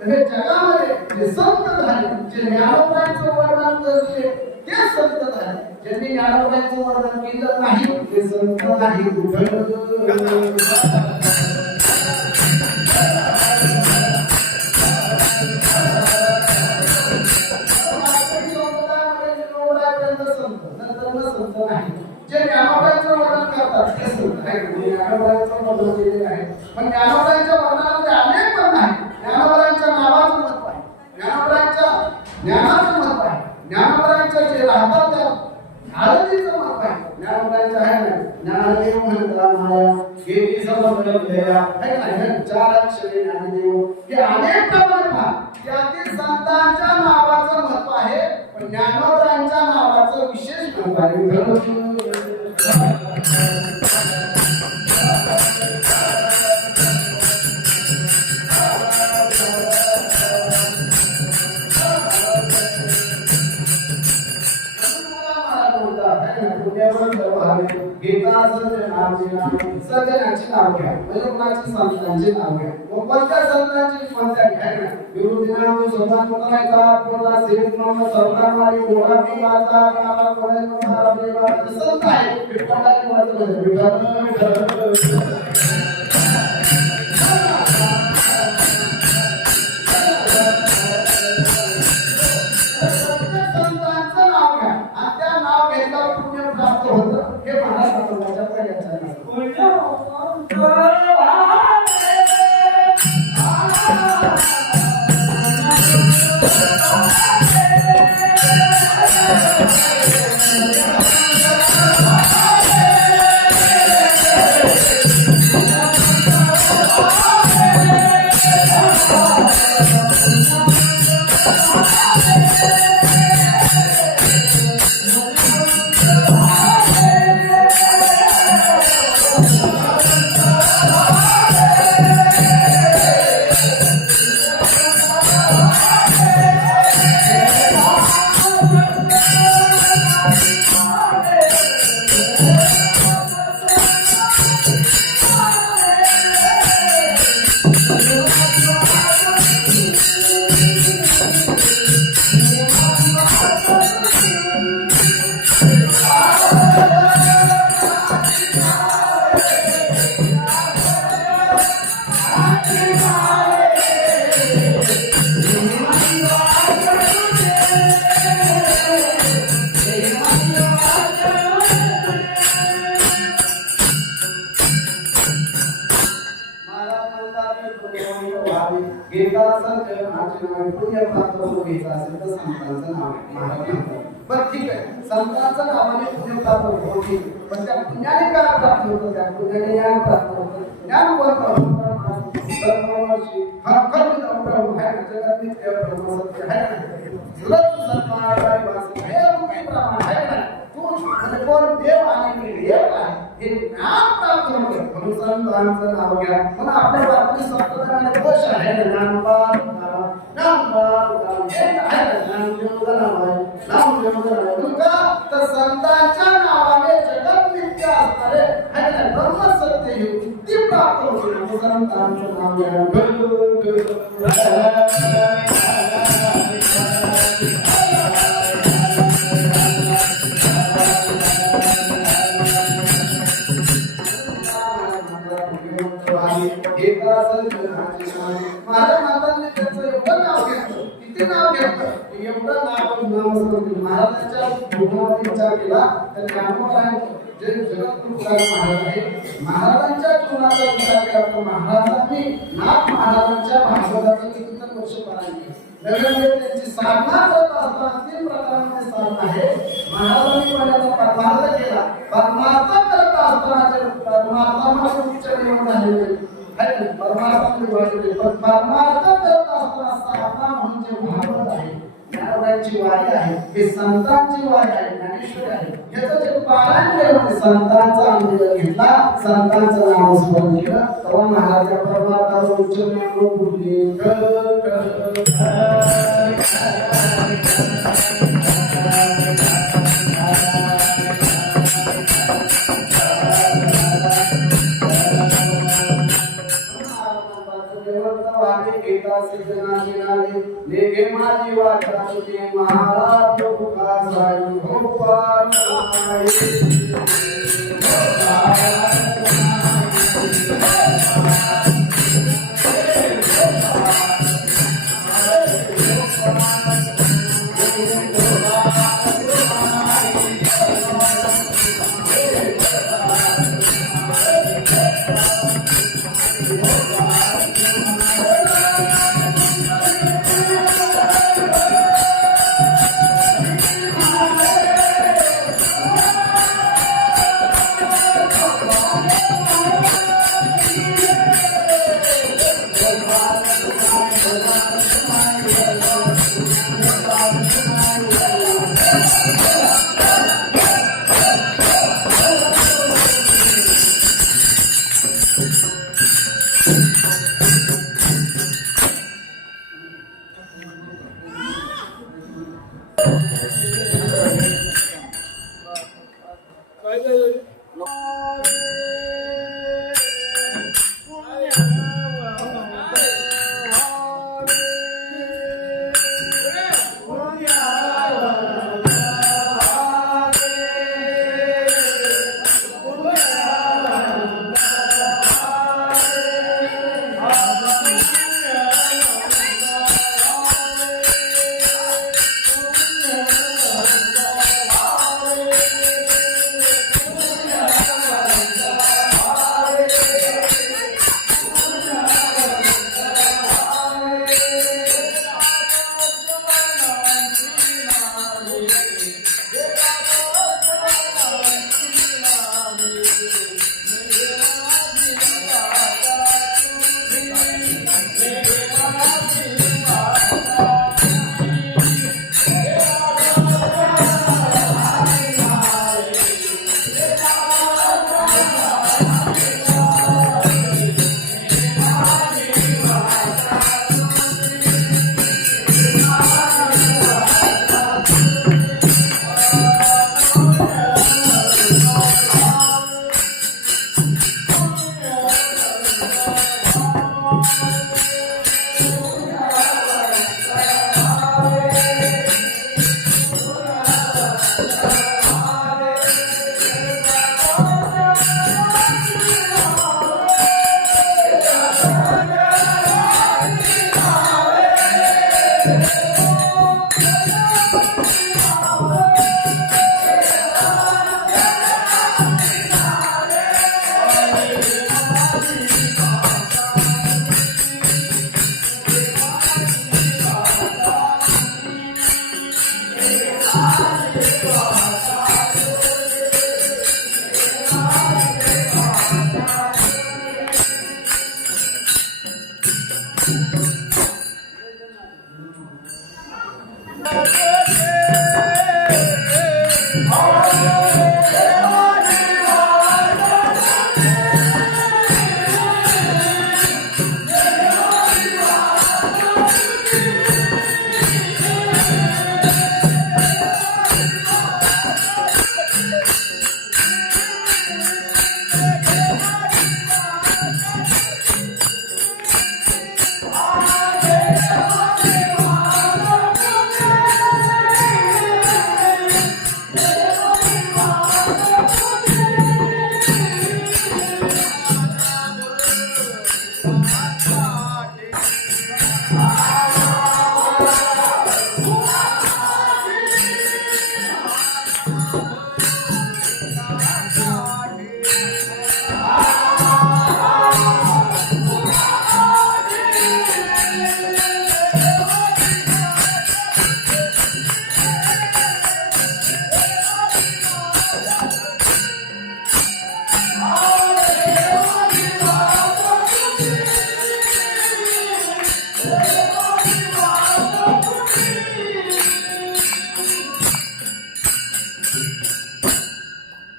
म्हणजे जगामध्ये जे संत झाले, जे ज्ञानोबांचं वर्णन करते ते संत झाले. ज्यांनी ज्ञानोबांचं वर्णन केलं नाही ते संत नाही. जे ज्ञानोबांचं वर्णन करतात ते संत आहेत. ज्ञानोबांचं वर्णन केलेलं आहे. पण ज्ञानोबांच्या वर्णनामध्ये अनेक पण नाही. ज्ञानोबांच्या नावाचं महत्व आहे, ज्ञानोबांच्या ज्ञानाचं महत्व आहे, ज्ञानोबांच्या जे राहतात त्या आरतीचं महत्व आहे. ज्ञानोबांच्या आहे ना ज्ञानदेव म्हणता माया गेली समजलेल्या आहे ना चार अक्षरे ज्ञानदेव हे अनेक प्रमाण त्यातील संतांच्या नावाचं महत्व आहे. पण ज्ञानोबांच्या नावाचं विशेष महत्व आहे. सज्जनाची नाव घ्या म्हणजे कोणाची संतांची नाव घ्या. कोणत्या संतांची कोणत्या घ्या ना विरोधीनाम सोबत करायचा कोणा सेवक नाम सरदार वाली मोठा पिंगाचा काला कोणे महाराज देवा संत आहे विठ्ठलाची संतांचं नाव घ्या आणि त्या नाव घेतल्यावर पुण्य प्राप्त होतं. हे महाराज संतांचं नावाने पुण्य प्राप्त होते. पण त्या पुण्याने काय प्राप्त होतं? त्या पुण्याने ज्ञान प्राप्त होतं. ज्ञान कोण प्राप्त होतं? सर्ववर्षी हरखर प्रभू है जगत नित्य ब्रह्म सत्य है सुरत सत्ताय वासी हे रूपी प्रमाण है ना तू म्हणजे कोण देव आणि देव आहे हे ज्ञान प्राप्त होतं. म्हणून संतांचं नाव घ्या. म्हणून आपल्या बाबतीत संतांना दोष आहे ज्ञानपार तर संतांच्या नावाने जगत नित्य असणारे आणि ब्रह्म सत्य युक्ती प्राप्त होते. संतांचं नाव घ्या. माझ्या मातांनी त्याचं एवढं नाव घेतलं, किती नाव घेतलं, एवढं महाराजांच्या जीवनामध्ये विचार केला तर ज्ञानोबा जे जगद्गुरु महाराज आहे महाराजांच्या जीवनाचा विचार केला तर महाराजांनी नाथ महाराजांच्या भागवताचं कीर्तन वर्ष पारायण नवीन त्यांची साधना करत असताना 3 प्रकारांमध्ये साधना आहे. महाराजांनी पहिल्यांदा परमार्थ केला. परमार्थ करत असताना परमार्थामध्ये उच्च निर्माण झालेले परमार्थ करत असताना साधना म्हणजे भागवत आहे, ज्ञानोबांची वारी आहे, हे संतांची वारी आहे, ज्ञानेश्वरी आहे. याचं जे पारायण केलं संतांचा अनुभव घेतला, संतांचं नाव स्मरण केलं तेव्हा महाराज परमार्थाला उच्च ज्ञान बुद्धी गीता सज्जनाचे नावे लेगे माझी वाचा तुझे महाराज प्रभु का सायु भोपाल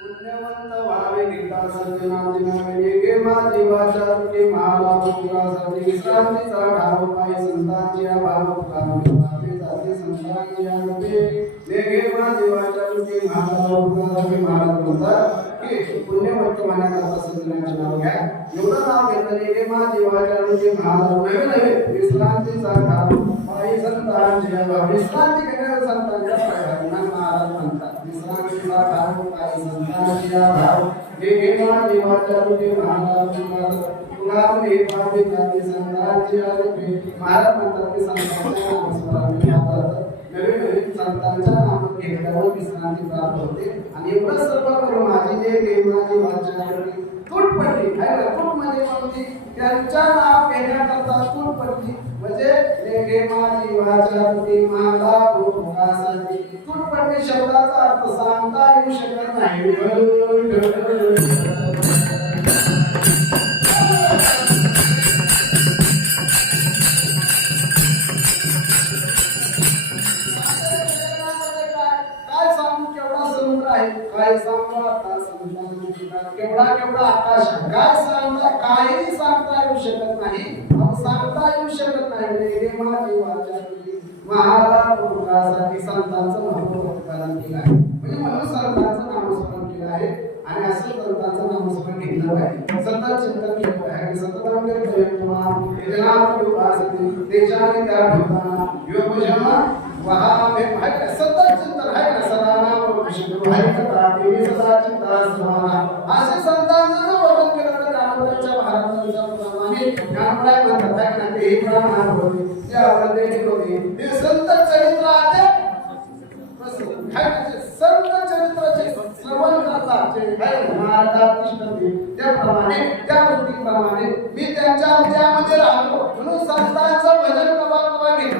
पुण्यवंत व्हावे गीता सज्जनाची नावे गे माझी वाचा तुझी महाराज भोगासाठी विश्रांतीचा ठाव पायी संतांची भाव पुकारले जाते संतांची रूपे देगे जीवाच्या रूपे महाराज म्हणतात की पुण्यवंत मानण्याकरता संतांचे नाव घ्या. एवढं नाव घेतलं देगे जीवाच्या रूपे महाराज नवे विश्रांतीचा ठाव पायी संतांची भाव विश्रांती घेणाऱ्या संतांच्या पायाला महाराज म्हणतात. विश्रांतीचा ठाव पायी संतांची भाव देगे जीवाच्या रूपे महाराज पुराणे पापी जाती संतांची रूपे महाराज म्हणतात की संतांच्या नामस्मरण करतात. नवीन संतांच्या नाम घेतल्यावर विश्रांती प्राप्त होते. आणि एवढं सर्व करून माझी जे माझी वाचा तूट पडली काय तूट म्हणजे कोणती त्यांच्या नाव घेण्याकरता तूट पडली म्हणजे माझी वाचा तुझी मला भोगासाठी तूट पडली शब्दाचा अर्थ सांगता येऊ शकत नाही. काय सांगू आता केवढा केवढा आकाश काय सांगता काही सांगता येऊ शकत नाही. सांगता येऊ शकत नाही. माझी वाचा महाराज भोगासाठी संतांचं नामस्मरण केलं आहे. म्हणजे म्हणून संतांचं नामस्मरण केलं आहे. आणि असं संतांचं नामस्मरण घेतलं पाहिजे. सतत चिंतन केलं पाहिजे. सततांगे प्रयत्न तेजनाम उपासते तेजाने त्या भक्तांना योगजमा वहावे भाग्य सतत चिंतन आहे ना सदा नाम विष्णू आहे कथा देवी सदा चिंता समाना. असे संतांचं वर्णन केलं तर ज्ञानोबाच्या महाराजांच्या प्रमाणे ज्ञानोबाई म्हणतात आहे ना ते एक प्रमाण होते ते आवडते होते हे संत चरित्र आहे. संत चरित्राचे श्रवण करतात महाराजांनी त्याप्रमाणे त्या वृत्तीप्रमाणे मी त्यांच्या हृदयामध्ये राहतो. म्हणून संतांचं भजन कवा कवा घेतलं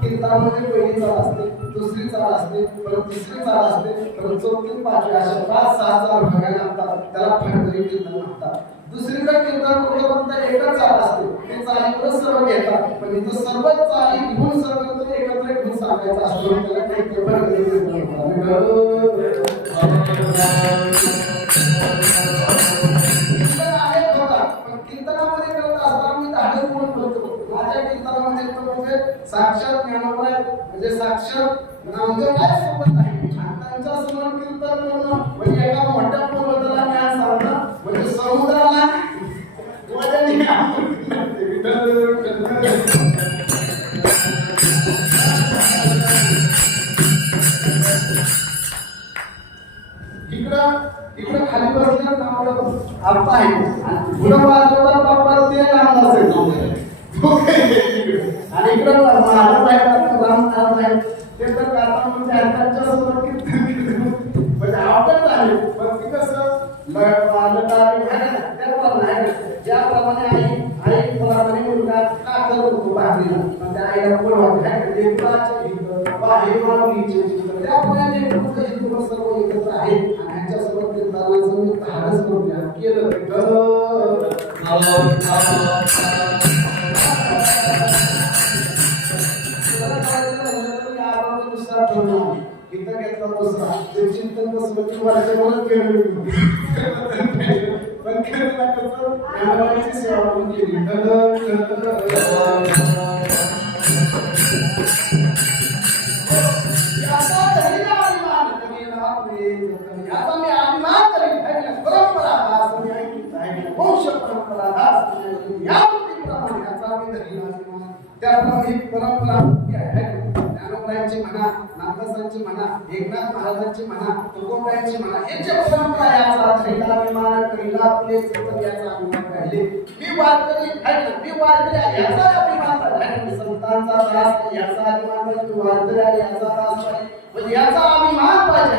कीर्तनामध्ये पहिली चाल असते दुसरी चाल असते परत तिसरी चाल असते परत चौथी पाचवी अशा 5-6 चाल बघायला लागतात. त्याला फडकरी कीर्तन म्हणतात. दुसरीकडे कीर्तन करून एकच चाल असते ते चालीवर सर्व घेतात पण इथं सर्व चाली घेऊन सर्व एकत्र घेऊन सांगायचं असतो. त्याला फडकरी कीर्तन कीर्तनामध्ये करत असताना मी धाडस म्हणून बोलतो. माझ्या कीर्तनामध्ये म्हणजे साक्षात ज्ञानोबा म्हणजे साक्षात नामदेव काय सोबत आहे. त्यांच्या समोर कीर्तन करणं म्हणजे एका मोठ्या पर्वताला ज्ञान सांगणं म्हणजे समुद्राला इकडं खाली बसलं नाव आप्पा आहे पुढं वाजवता बाप्पा ते नाम नसेल आणि इकडं महाराज आहे ते तर काता त्यांच्या समोर म्हणजे आपण झाले पण ती कसं ज्याप्रमाणे आई प्रमाणे मुलगा का करतो भाकरीला पण त्या आईला बोलवा त्याप्रमाणे सर्व एकत्र आहे. आणि ह्याच्यासोबत कीर्तनाचं मी धाडस करून केलं इथं घेतला दुसरा ते चिंतन बसलं की माझ्याकडूनच केलं पण केलं कसं ज्ञानोबाची सेवा म्हणून केली. याचा मी अभिमान करीन. परंपरा वंश परंपरा या प्रमाणे याचा मी धरीन. त्याप्रमाणे परंपरा ज्ञानोबाईंची म्हणा नामदासांची म्हणा एकनाथ महाराजांची म्हणा तुकोबाईंची म्हणा यांच्या परंपरा याचा धरीला अभिमान करीला आपले सतत याचा अभिमान राहिले. मी वारकरी याचा अभिमान राहिले. संतांचा दास याचा अभिमान राहिले. वारकरी याचा दास पाहिजे म्हणजे याचा अभिमान पाहिजे.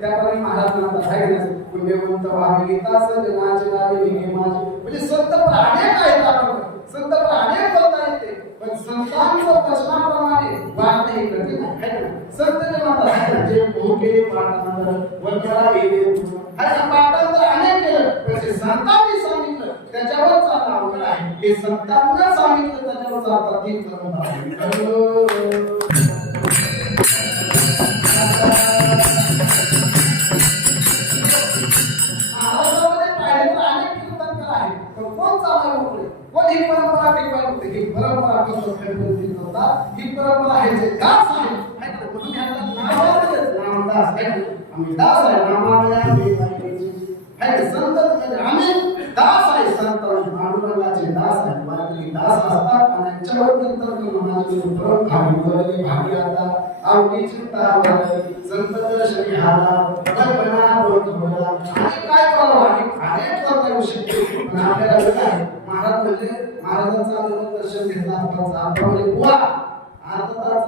त्याप्रमाणे महाराज म्हणतात आहे पुण्यवंत व्हावे गीता सजनाचे नावे निघे माझे म्हणजे संत पण अनेक आहेत. आपण संत पण अनेक बोलता येते पण संतांच्या वचनाप्रमाणे वाद हे कठीण आहे. संत जे म्हणतात जे भोगे पाठांतर वंदना येते पाठांतर अनेक केलं पण जे संतांनी सांगितलं त्याच्यावर चालणं अवघड आहे. हे संतांना सांगितलं त्याच्यावर चालतात ही परंपरा आहे. महाराष्ट्रामध्ये पाहिले तर अनेक कीर्तनकार आहेत, पण कोण चालायला मोकळे, कोण ही परंपरा टिकवायला होते? ही परंपरा ही परंपरा आहे जे दास आहे म्हणून ह्यांना नामदास आहे. आम्ही दास आहे, नामाला संत म्हणजे आम्ही दास आहे, संत पांडुरंगाचे दास आहे, वारकरी दास असतात आणि यांच्यावर कीर्तन माझी परंपरा भागी आता आवडी चिंता संत दर्शनी हाला बना बोलत बोला आणि काय करावं आणि अनेक करता येऊ शकते. पण आपल्याला काय महाराज म्हणजे महाराजांचा दर्शन घेतला आपण बुवा आता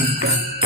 Thank you.